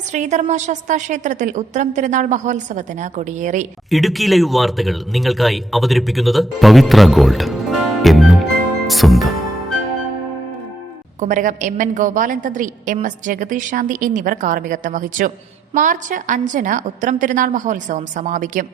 പത്തിന് ശ്രീധർമ്മശാസ്താ ക്ഷേത്രത്തിൽ ഉത്രം തിരുനാൾ മഹോത്സവത്തിന് കൊടിയേറി. ഇടുക്കി ലൈവ് വാർത്തകൾ നിങ്ങൾക്കായി അവതരിപ്പിക്കുന്നത് പവിത്ര ഗോൾഡ്, എന്നും സ്വന്തം. കുമരകം MN ഗോപാലൻ തന്ത്രി, MS ജഗദീഷ് ശാന്തി എന്നിവർ കാർമ്മികത്വം വഹിച്ചു. മാർച്ച് 5-ന് ഉത്രം തിരുനാൾ മഹോത്സവം സമാപിക്കും.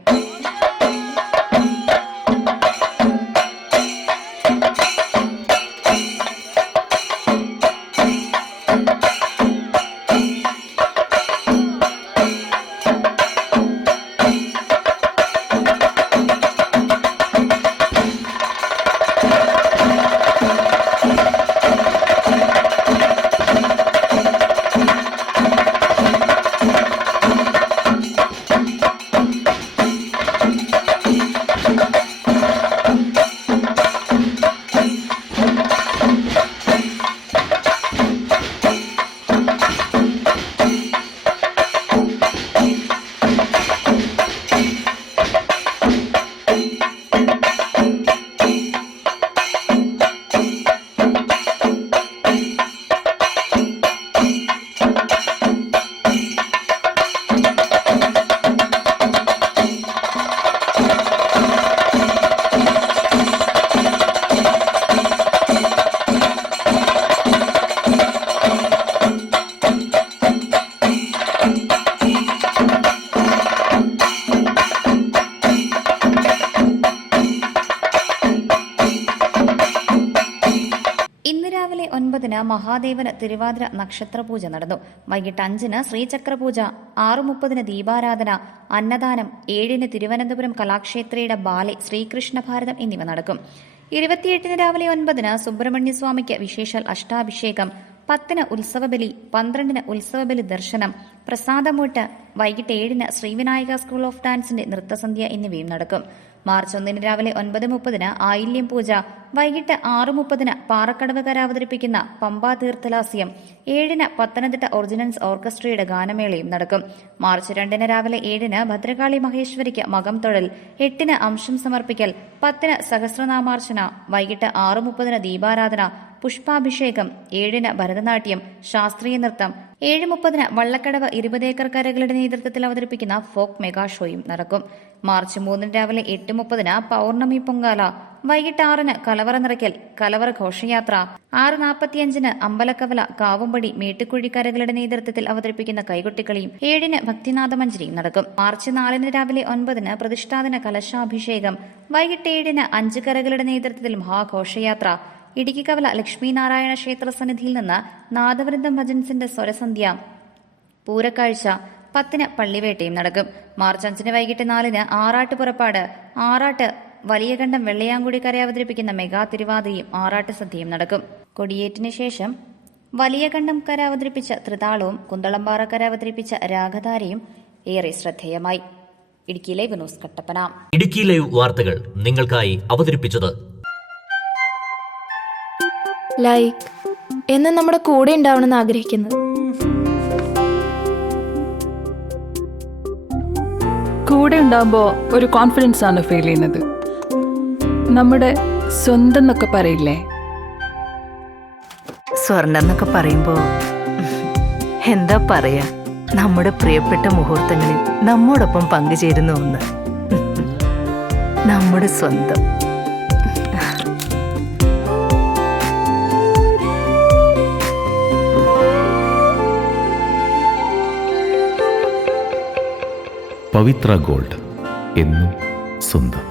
ഇന്ന് രാവിലെ 9-ന് മഹാദേവന് തിരുവാതിര നക്ഷത്രപൂജ നടന്നു. വൈകിട്ട് 5-ന് ശ്രീചക്രപൂജ, 6:30-ന് ദീപാരാധന, അന്നദാനം, 7-ന് തിരുവനന്തപുരം കലാക്ഷേത്രയുടെ ബാലെ ശ്രീകൃഷ്ണ ഭാരതം എന്നിവ നടക്കും. 28-ന് രാവിലെ 9-ന് സുബ്രഹ്മണ്യസ്വാമിക്ക് വിശേഷാൽ അഷ്ടാഭിഷേകം, 10-ന് ഉത്സവബലി, 12-ന് ഉത്സവബലി ദർശനം, പ്രസാദമൂട്ട്, വൈകിട്ട് 7-ന് ശ്രീവിനായക സ്കൂൾ ഓഫ് ഡാൻസിന്റെ നൃത്തസന്ധ്യ എന്നിവയും നടക്കും. മാർച്ച് 1-ന് രാവിലെ 9:30-ന് ആയില്യം പൂജ, വൈകിട്ട് 6:30-ന് പാറക്കടവ് കര അവതരിപ്പിക്കുന്ന പമ്പാ തീർത്ഥലാസ്യം, 7-ന് പത്തനംതിട്ട ഒറിജിനൽസ് ഓർക്കസ്ട്രയുടെ ഗാനമേളയും നടക്കും. മാർച്ച് 2-ന് രാവിലെ 7-ന് ഭദ്രകാളി മഹേശ്വരിക്ക് മകം തൊഴൽ, 8-ന് അംശം സമർപ്പിക്കൽ, 10-ന് സഹസ്രനാമാർച്ചന, വൈകിട്ട് 6:30-ന് ദീപാരാധന, പുഷ്പാഭിഷേകം, 7-ന് ഭരതനാട്യം, ശാസ്ത്രീയ നൃത്തം, 7:30-ന് വള്ളക്കടവ് 20 ഏക്കർ കരകളുടെ നേതൃത്വത്തിൽ അവതരിപ്പിക്കുന്ന ഫോക്ക് മെഗാ ഷോയും നടക്കും. മാർച്ച് 3-ന് രാവിലെ 8:30-ന് പൗർണമി പൊങ്കാല, വൈകിട്ട് 6-ന് കലവറ നിറയ്ക്കൽ, കലവറ ഘോഷയാത്ര, 6:45-ന് അമ്പലക്കവല, കാവുംപടി, മേട്ടുക്കുഴി കരകളുടെ നേതൃത്വത്തിൽ അവതരിപ്പിക്കുന്ന കൈകൊട്ടിക്കളിയും, 7-ന് ഭക്തിനാഥമഞ്ജരിയും നടക്കും. മാർച്ച് 4-ന് രാവിലെ 9-ന് പ്രതിഷ്ഠാദിന കലശാഭിഷേകം, വൈകിട്ട് 7-ന് 5 കരകളുടെ നേതൃത്വത്തിൽ മഹാഘോഷയാത്ര, ഇടുക്കി കവല ലക്ഷ്മീനാരായണ ക്ഷേത്ര സന്നിധിയിൽ നിന്ന് നാദവൃന്ദം ഭജൻസിന്റെ സ്വരസന്ധ്യ, പൂരക്കാഴ്ച, 10-ന് പള്ളിവേട്ടയും നടക്കും. മാർച്ച് 5-ന് വൈകിട്ട് 4-ന് ആറാട്ട് പുറപ്പാട്, ആറാട്ട്, വലിയകണ്ഠം വെള്ളയാങ്കുടി കര അവതരിപ്പിക്കുന്ന മെഗാ തിരുവാതിരയും ആറാട്ട് സദ്യയും നടക്കും. കൊടിയേറ്റിന് ശേഷം വലിയകണ്ഠം കര അവതരിപ്പിച്ച ത്രിതാളവും കുന്തളംപാറ കര അവതരിപ്പിച്ച രാഗധാരയും ഏറെ ശ്രദ്ധേയമായി. Idukki live news Kattappana. Idukki live വാർത്തകൾ നിങ്ങൾക്കായി അവതരിപ്പിച്ചത് ലൈക്ക് എന്ന് നമ്മുടെ കൂടെ ഉണ്ടാവണമെന്ന് ആഗ്രഹിക്കുന്നത്. കൂടെ ഉണ്ടാകുമ്പോൾ ഒരു കോൺഫിഡൻസ് ആണ് ഫീൽ ചെയ്യുന്നത്. നമ്മുടെ സ്വന്തം എന്നൊക്കെ പറയില്ലേ, സ്വർണ്ണം എന്നൊക്കെ പറയുമ്പോൾ എന്താ പറയാ, നമ്മുടെ പ്രിയപ്പെട്ട മുഹൂർത്തങ്ങളിൽ നമ്മോടൊപ്പം പങ്കുചേരുന്ന ഒന്ന്, നമ്മുടെ സ്വന്തം. പവിത്ര ഗോൾഡ്, എന്നും സ്വന്തം.